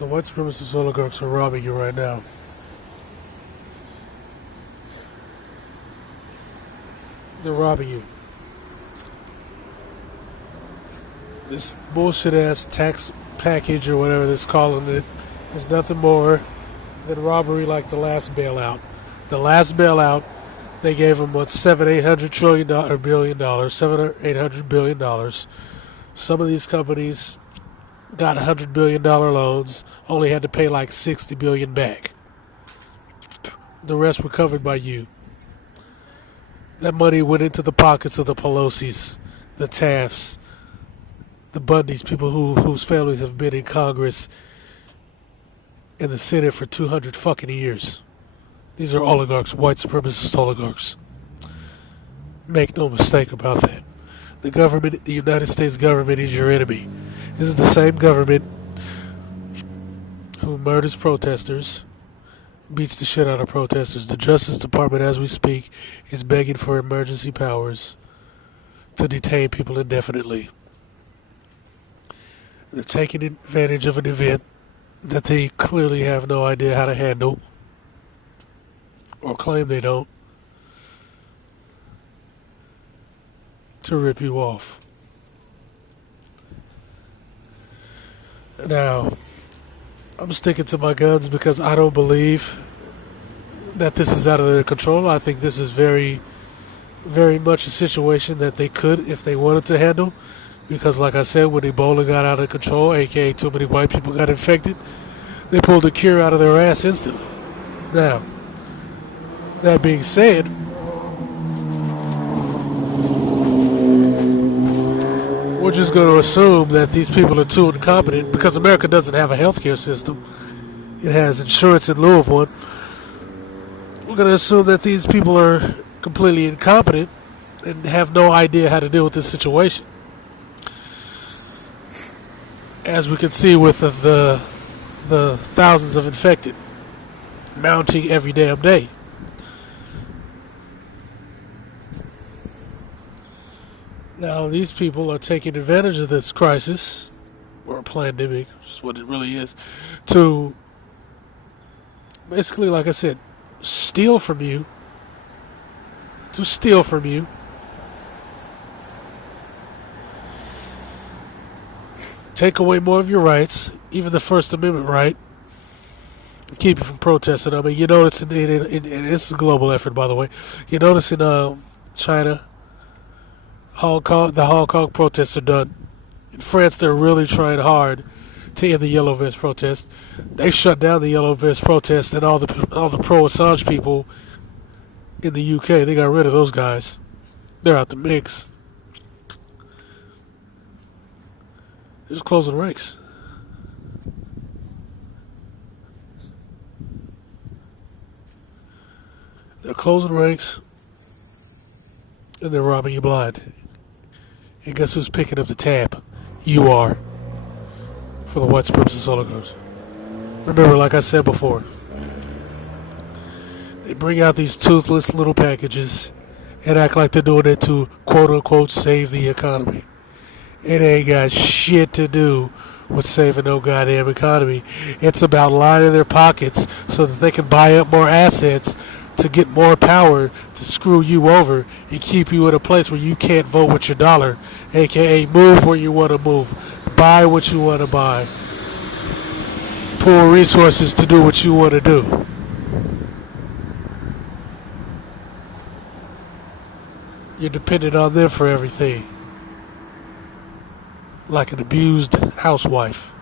The white supremacist oligarchs are robbing you right now. They're robbing you. This bullshit ass tax package or whatever they're calling it is nothing more than robbery like the last bailout. The last bailout, they gave them what, $700-800 billion. Some of these companies got $100 billion loans, only had to pay like $60 billion back. The rest were covered by you. That money went into the pockets of the Pelosi's, the Tafts, the Bundys, people whose families have been in Congress and the Senate for 200 fucking years. These are oligarchs, white supremacist oligarchs. Make no mistake about that. The government, the United States government, is your enemy. This is the same government who murders protesters, beats the shit out of protesters. The Justice Department, as we speak, is begging for emergency powers to detain people indefinitely. They're taking advantage of an event that they clearly have no idea how to handle, or claim they don't, to rip you off. Now, I'm sticking to my guns because I don't believe that this is out of their control. I think this is very, very much a situation that they could, if they wanted to handle. Because like I said, when Ebola got out of control, aka too many white people got infected, they pulled the cure out of their ass instantly. Now, that being said, we're just going to assume that these people are too incompetent because America doesn't have a healthcare system. It has insurance in lieu of one. We're going to assume that these people are completely incompetent and have no idea how to deal with this situation. As we can see with the thousands of infected mounting every damn day. Now, these people are taking advantage of this crisis, or a pandemic, which is what it really is, to basically, like I said, steal from you, take away more of your rights, even the First Amendment right, and keep you from protesting. I mean, you notice, and this is a global effort, by the way, you notice in China, the Hong Kong protests are done. In France, they're really trying hard to end the Yellow Vest protest. They shut down the Yellow Vest protest, and all the pro-Assange people in the UK, they got rid of those guys. They're out the mix. They're just closing ranks. They're closing ranks, and they're robbing you blind. And guess who's picking up the tab? You are. For the white supremacist oligarchs. Remember, like I said before, they bring out these toothless little packages and act like they're doing it to quote-unquote save the economy. It ain't got shit to do with saving no goddamn economy. It's about lining their pockets so that they can buy up more assets to get more power to screw you over and keep you in a place where you can't vote with your dollar, aka move where you want to move, buy what you want to buy, pool resources to do what you want to do. You're dependent on them for everything, like an abused housewife.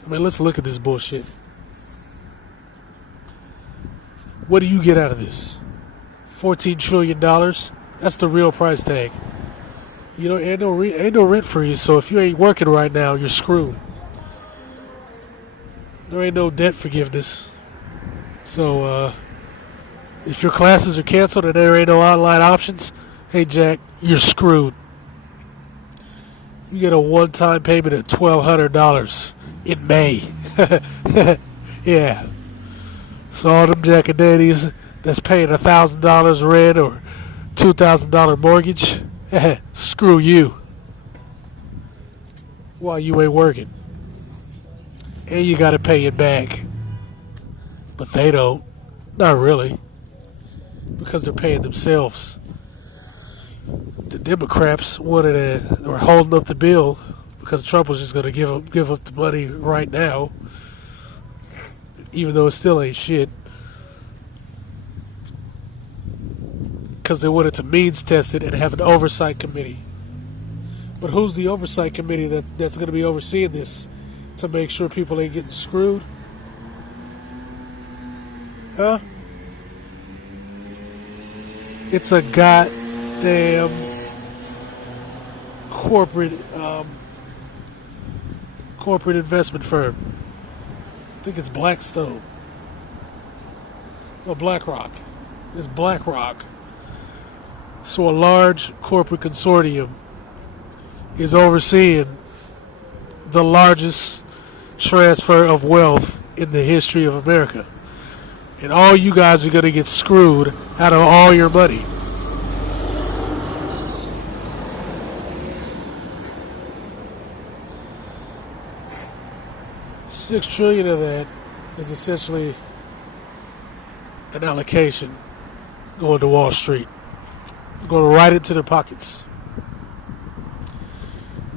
I mean, let's look at this bullshit. What do you get out of this? $14 trillion? That's the real price tag. You know, ain't no rent for you, so if you ain't working right now, you're screwed. There ain't no debt forgiveness. So, if your classes are canceled and there ain't no online options, hey Jack, you're screwed. You get a one-time payment of $1,200 in May. Yeah. So all them Jack and Danny's that's paying $1,000 rent or $2,000 mortgage, screw you. while you ain't working. And you gotta pay it back. But they don't. Not really. Because they're paying themselves. The Democrats were holding up the bill because Trump was just gonna give up the money right now. Even though it still ain't shit. Because they wanted to means test it and have an oversight committee. But who's the oversight committee that's going to be overseeing this to make sure people ain't getting screwed? Huh? It's a goddamn corporate investment firm. I think it's Blackstone. Or BlackRock. It's BlackRock. So a large corporate consortium is overseeing the largest transfer of wealth in the history of America. And all you guys are going to get screwed out of all your money. $6 trillion of that is essentially an allocation going to Wall Street. Going right into their pockets.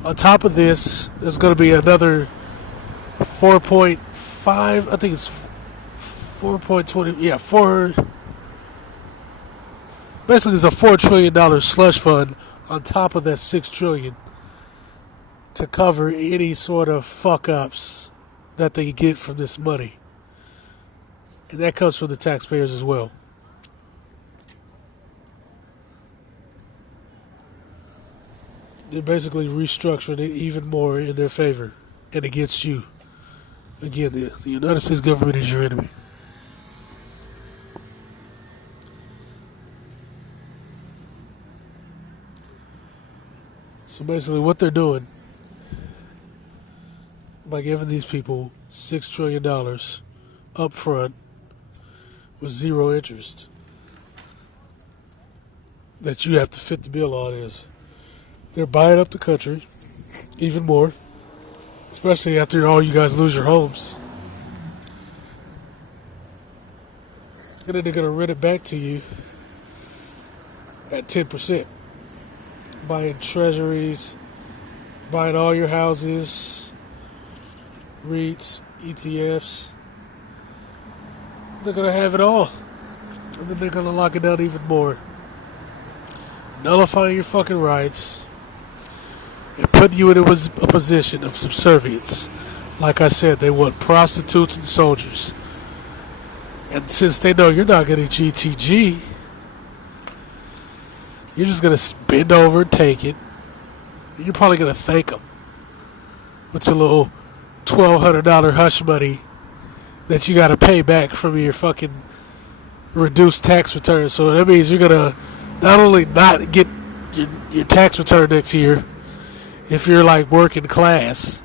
On top of this, there's going to be another 4.5, I think it's 4.20, yeah, 4, basically it's a $4 trillion slush fund on top of that $6 trillion to cover any sort of fuck-ups that they get from this money. And that comes from the taxpayers as well. They're basically restructuring it even more in their favor and against you. Again, the United States government is your enemy. So basically what they're doing by giving these people $6 trillion up front with zero interest that you have to fit the bill on is they're buying up the country even more, especially after all you guys lose your homes. And then they're going to rent it back to you at 10%. Buying treasuries, buying all your houses, REITs, ETFs. They're going to have it all. And then they're going to lock it down even more. Nullifying your fucking rights. And putting you in a position of subservience. Like I said, they want prostitutes and soldiers. And since they know you're not getting GTG, you're just going to bend over and take it. And you're probably going to thank them with your little $1,200 hush money that you got to pay back from your fucking reduced tax return. So that means you're going to not only not get your tax return next year, if you're like working class,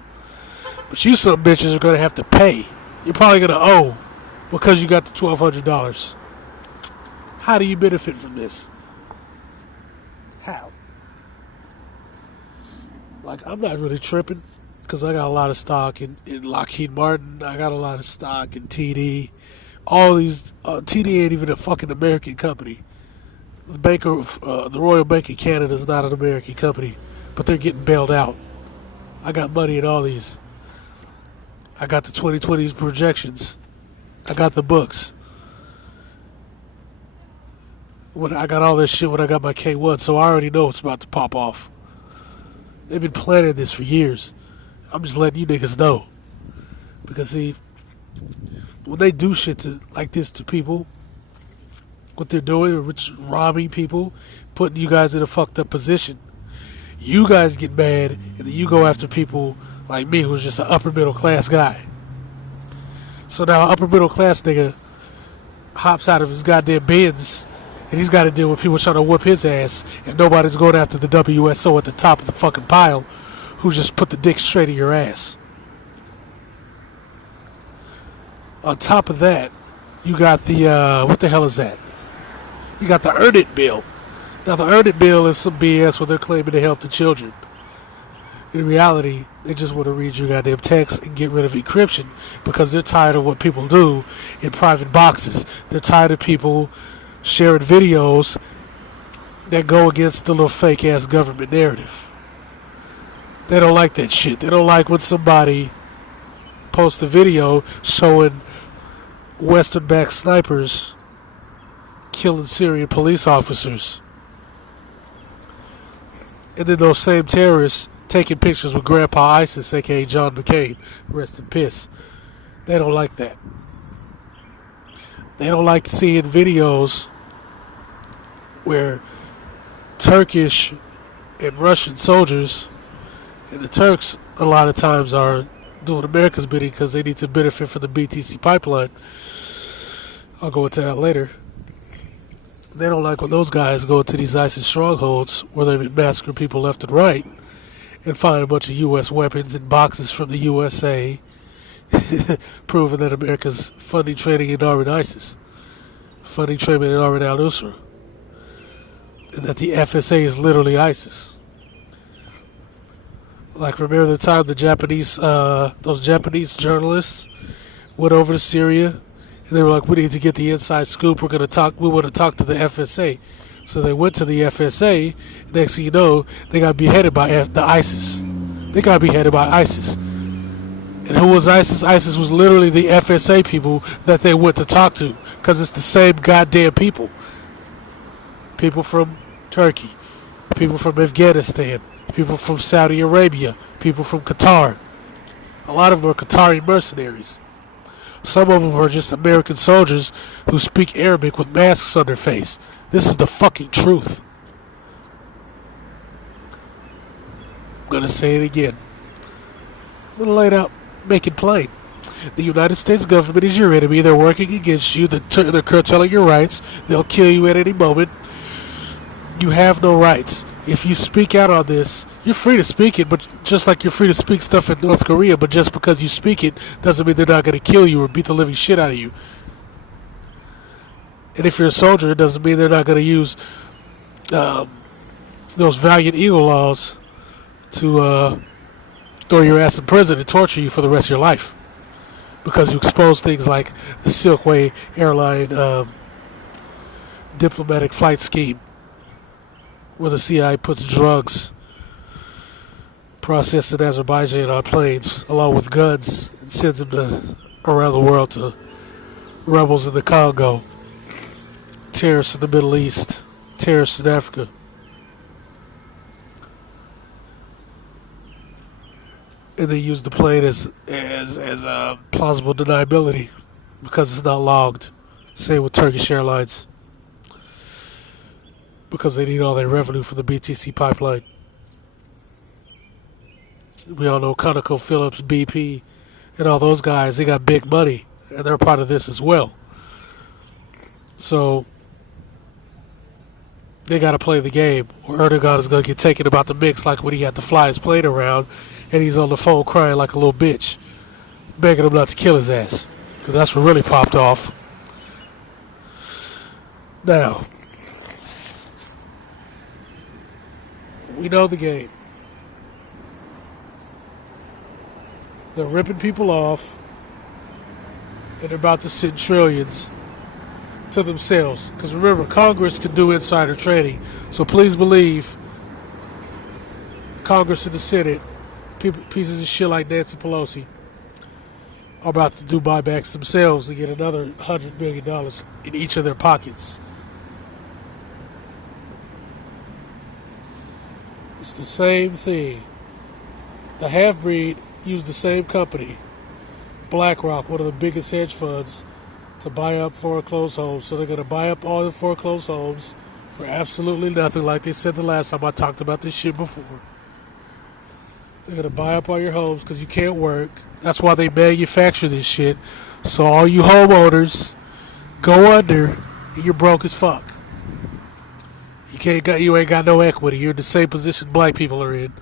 but you some bitches are going to have to pay. You're probably going to owe because you got the $1,200. How do you benefit from this? How? Like, I'm not really tripping because I got a lot of stock in Lockheed Martin. I got a lot of stock in TD. All these, TD ain't even a fucking American company. The Royal Bank of Canada is not an American company, but they're getting bailed out. I got money in all these. I got the 2020's projections. I got the books. I got all this shit when I got my K1, so I already know it's about to pop off. They've been planning this for years. I'm just letting you niggas know. Because see, when they do shit like this to people, what they're doing, which is robbing people, putting you guys in a fucked up position, you guys get mad, and then you go after people like me, who's just an upper middle class guy. So now an upper middle class nigga hops out of his goddamn Benz, and he's got to deal with people trying to whoop his ass, and nobody's going after the WSO at the top of the fucking pile, who just put the dick straight in your ass. On top of that, you got the, what the hell is that? You got the Earn It bill. Now the Earn It bill is some BS where they're claiming to help the children. In reality, they just want to read your goddamn text and get rid of encryption because they're tired of what people do in private boxes. They're tired of people sharing videos that go against the little fake ass government narrative. They don't like that shit. They don't like when somebody posts a video showing Western backed snipers killing Syrian police officers. And then those same terrorists taking pictures with Grandpa ISIS, aka John McCain. Rest in peace. They don't like that. They don't like seeing videos where Turkish and Russian soldiers, and the Turks a lot of times are doing America's bidding because they need to benefit from the BTC pipeline. I'll go into that later. They don't like when those guys go into these ISIS strongholds where they've been massacring people left and right and find a bunch of U.S. weapons in boxes from the USA, proving that America's funding, training, and arming ISIS, funding, training, and arming al-Nusra, and that the FSA is literally ISIS. Like, remember the time the Japanese, those Japanese journalists went over to Syria, and they were like, "We need to get the inside scoop. We want to talk to the FSA." So they went to the FSA. Next thing you know, they got beheaded by the ISIS. They got beheaded by ISIS. And who was ISIS? ISIS was literally the FSA people that they went to talk to, because it's the same goddamn people. People from Turkey, people from Afghanistan, people from Saudi Arabia, people from Qatar. A lot of them are Qatari mercenaries. Some of them are just American soldiers who speak Arabic with masks on their face. This is the fucking truth. I'm going to say it again. I'm going to lay it out, make it plain. The United States government is your enemy. They're working against you. They're curtailing your rights. They'll kill you at any moment. You have no rights. If you speak out on this, you're free to speak it, but just like you're free to speak stuff in North Korea, but just because you speak it doesn't mean they're not going to kill you or beat the living shit out of you. And if you're a soldier, it doesn't mean they're not going to use those Valiant Eagle laws to throw your ass in prison and torture you for the rest of your life. Because you expose things like the Silkway airline diplomatic flight scheme, where the CIA puts drugs processed in Azerbaijan on planes along with guns and sends them around the world to rebels in the Congo, terrorists in the Middle East, terrorists in Africa. And they use the plane as plausible deniability because it's not logged. Same with Turkish Airlines, because they need all their revenue from the BTC pipeline. We all know ConocoPhillips, BP, and all those guys, they got big money, and they're part of this as well. So they got to play the game, or Erdogan is going to get taken about the mix, like when he had to fly his plane around, and he's on the phone crying like a little bitch, begging him not to kill his ass, because that's what really popped off. Now, we know the game. They're ripping people off, and they're about to send trillions to themselves. Because remember, Congress can do insider trading. So please believe Congress and the Senate, pieces of shit like Nancy Pelosi, are about to do buybacks themselves and get another $100 billion in each of their pockets. It's the same thing. The half-breed used the same company, BlackRock, one of the biggest hedge funds, to buy up foreclosed homes. So they're going to buy up all the foreclosed homes for absolutely nothing, like they said the last time I talked about this shit before. They're going to buy up all your homes because you can't work. That's why they manufacture this shit. So all you homeowners go under and you're broke as fuck. You ain't got no equity. You're in the same position black people are in.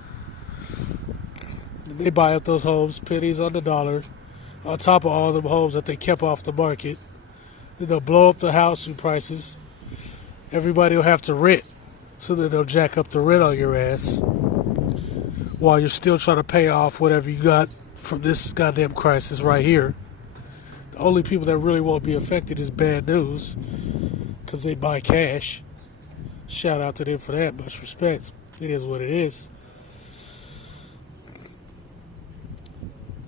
They buy up those homes, pennies on the dollar, on top of all them homes that they kept off the market. Then they'll blow up the housing prices. Everybody will have to rent. so that they'll jack up the rent on your ass while you're still trying to pay off whatever you got from this goddamn crisis right here. The only people that really won't be affected is bad news because they buy cash. Shout out to them for that. Much respect. It is what it is.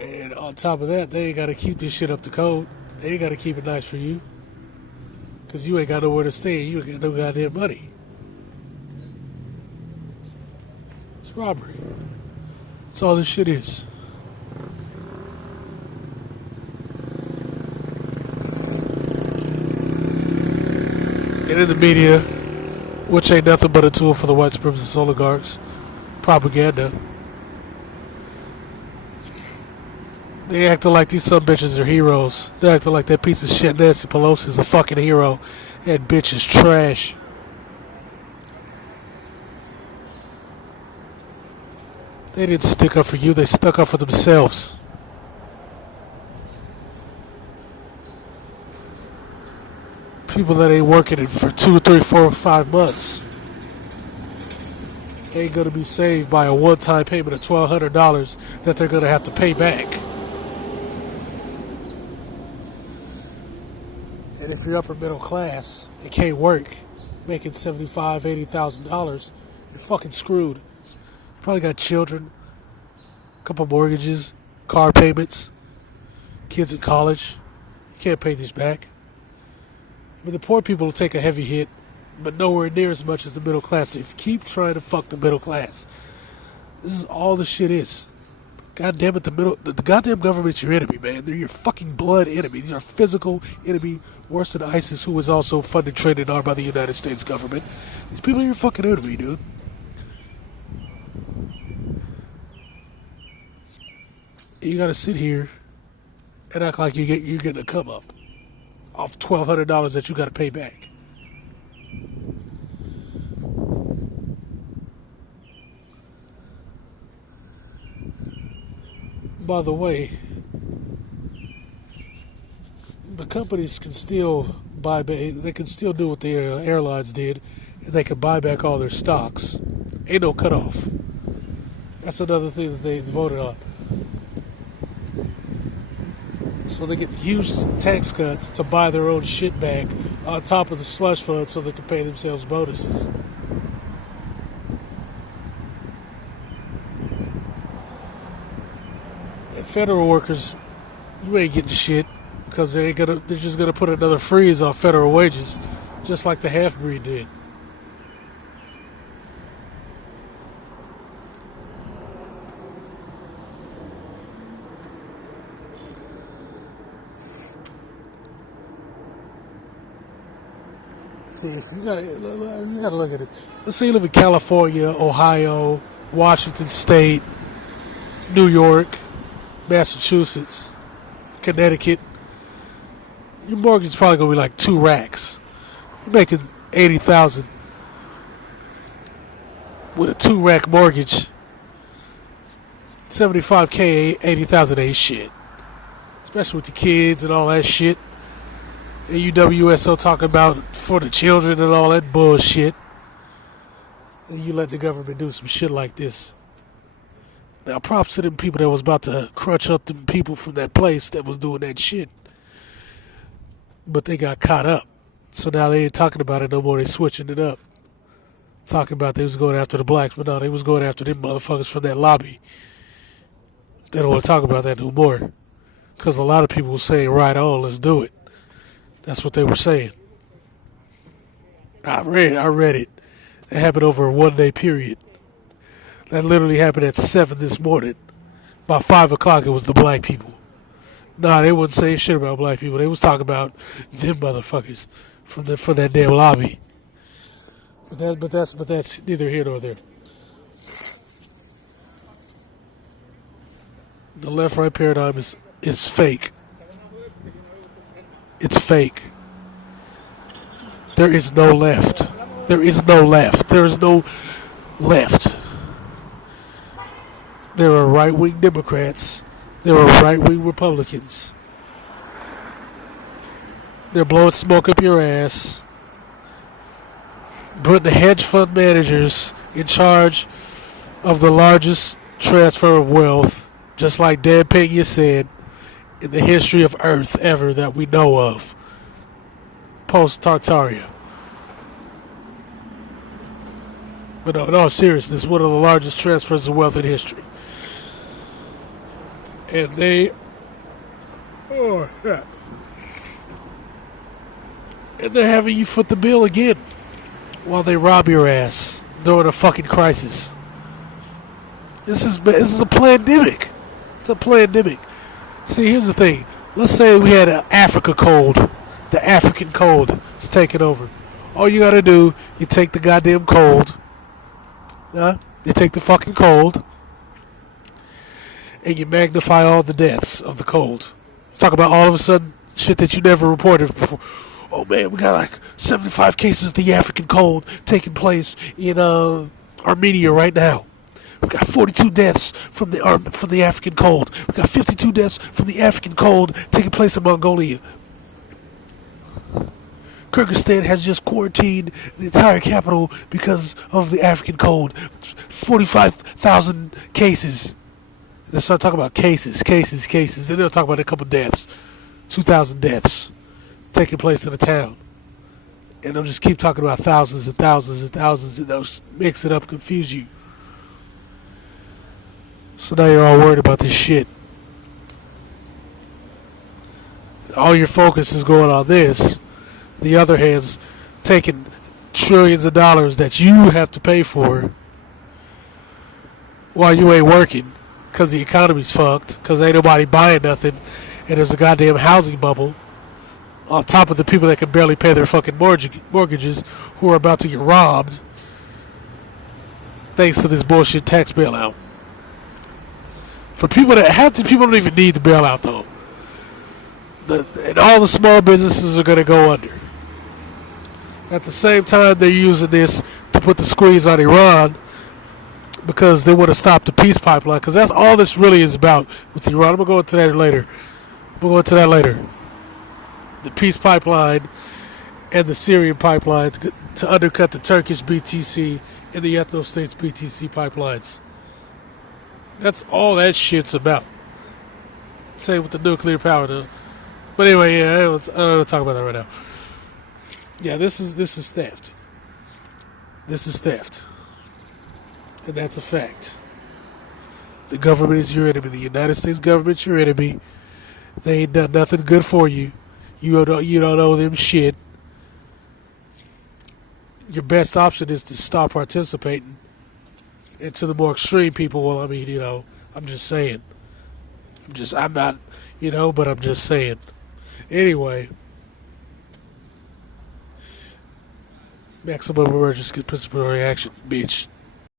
And on top of that, they ain't got to keep this shit up to code. They ain't got to keep it nice for you because you ain't got nowhere to stay and you ain't got no goddamn money. It's robbery. That's all this shit is. And in the media, which ain't nothing but a tool for the white supremacist oligarchs, propaganda. They acting like these some bitches are heroes. They acting like that piece of shit Nancy Pelosi is a fucking hero. That bitch is trash. They didn't stick up for you, they stuck up for themselves. People that ain't working it for 2, 3, 4, 5 months ain't gonna be saved by a one-time payment of $1,200 that they're gonna have to pay back. And if you're upper middle class and can't work, making $75,000, $80,000, you're fucking screwed. You probably got children, a couple mortgages, car payments, kids in college. You can't pay this back. I mean, the poor people will take a heavy hit, but nowhere near as much as the middle class. If you keep trying to fuck the middle class, this is all the shit is. God damn it, the goddamn government's your enemy, man. They're your fucking blood enemy. These are physical enemy, worse than ISIS, who is also funded, trained, and armed by the United States government. These people are your fucking enemy, dude. You gotta sit here and act like you're getting a come up off $1,200 that you gotta pay back. By the way, the companies can still buy back. They can still do what the airlines did, and they can buy back all their stocks. Ain't no cutoff. That's another thing that they voted on. So they get huge tax cuts to buy their own shit back on top of the slush fund so they can pay themselves bonuses. And federal workers, you ain't getting shit because they're just gonna put another freeze on federal wages, just like the half-breed did. See, if you gotta look at this. Let's say you live in California, Ohio, Washington State, New York, Massachusetts, Connecticut. Your mortgage is probably gonna be like 2 racks. You're making $80,000 with a 2-rack mortgage. $75K, $80,000 ain't shit, especially with the kids and all that shit. And UWSO talking about for the children and all that bullshit. And you let the government do some shit like this. Now, props to them people that was about to crunch up them people from that place that was doing that shit. But they got caught up. So now they ain't talking about it no more. They switching it up. Talking about they was going after the blacks. But no, they was going after them motherfuckers from that lobby. They don't want to talk about that no more. Because a lot of people were saying, right on, let's do it. That's what they were saying. I read it. It happened over a 1-day period. That literally happened at 7 this morning. By 5 o'clock, it was the black people. Nah, they wasn't saying shit about black people. They was talking about them motherfuckers from that damn lobby. But that's neither here nor there. The left-right paradigm is fake. It's fake. There is no left. There is no left. There is no left. There are right-wing Democrats. There are right-wing Republicans. They're blowing smoke up your ass. putting the hedge fund managers in charge of the largest transfer of wealth, just like Dan Pena said, in the history of Earth ever that we know of, post Tartaria. But no, in all seriousness, one of the largest transfers of wealth in history. And they, oh yeah, and they're having you foot the bill again while they rob your ass during a fucking crisis. This is a pandemic. It's a pandemic. See, here's the thing. Let's say we had an Africa cold. The African cold is taking over. All you gotta do, you take the goddamn cold. You take the fucking cold, and you magnify all the deaths of the cold. Talk about all of a sudden shit that you never reported before. Oh man, we got like 75 cases of the African cold taking place in Armenia right now. We got 42 deaths from the African cold. We got 52 deaths from the African cold taking place in Mongolia. Kyrgyzstan has just quarantined the entire capital because of the African cold. 45,000 cases. They start talking about cases. Then they'll talk about a couple deaths. 2,000 deaths taking place in the town. And they'll just keep talking about thousands and thousands and thousands, and they'll mix it up, confuse you. So now you're all worried about this shit. All your focus is going on this. The other hand's taking trillions of dollars that you have to pay for while you ain't working because the economy's fucked, because ain't nobody buying nothing, and there's a goddamn housing bubble on top of the people that can barely pay their fucking mortgages who are about to get robbed thanks to this bullshit tax bailout. For people that have to, people don't even need the bailout though. And all the small businesses are going to go under. At the same time, they're using this to put the squeeze on Iran because they want to stop the peace pipeline. Because that's all this really is about with Iran. I'm going to go into that later. The peace pipeline and the Syrian pipeline to undercut the Turkish BTC and the ethno states BTC pipelines. That's all that shit's about. Same with the nuclear power, though. But anyway, yeah, I don't want to talk about that right now. Yeah, this is theft. This is theft. And that's a fact. The government is your enemy. The United States government's your enemy. They ain't done nothing good for you. You don't owe them shit. Your best option is to stop participating. And to the more extreme people, well, I mean, I'm just saying. I'm not, but I'm just saying. Anyway. Maximum emergency principal reaction, bitch.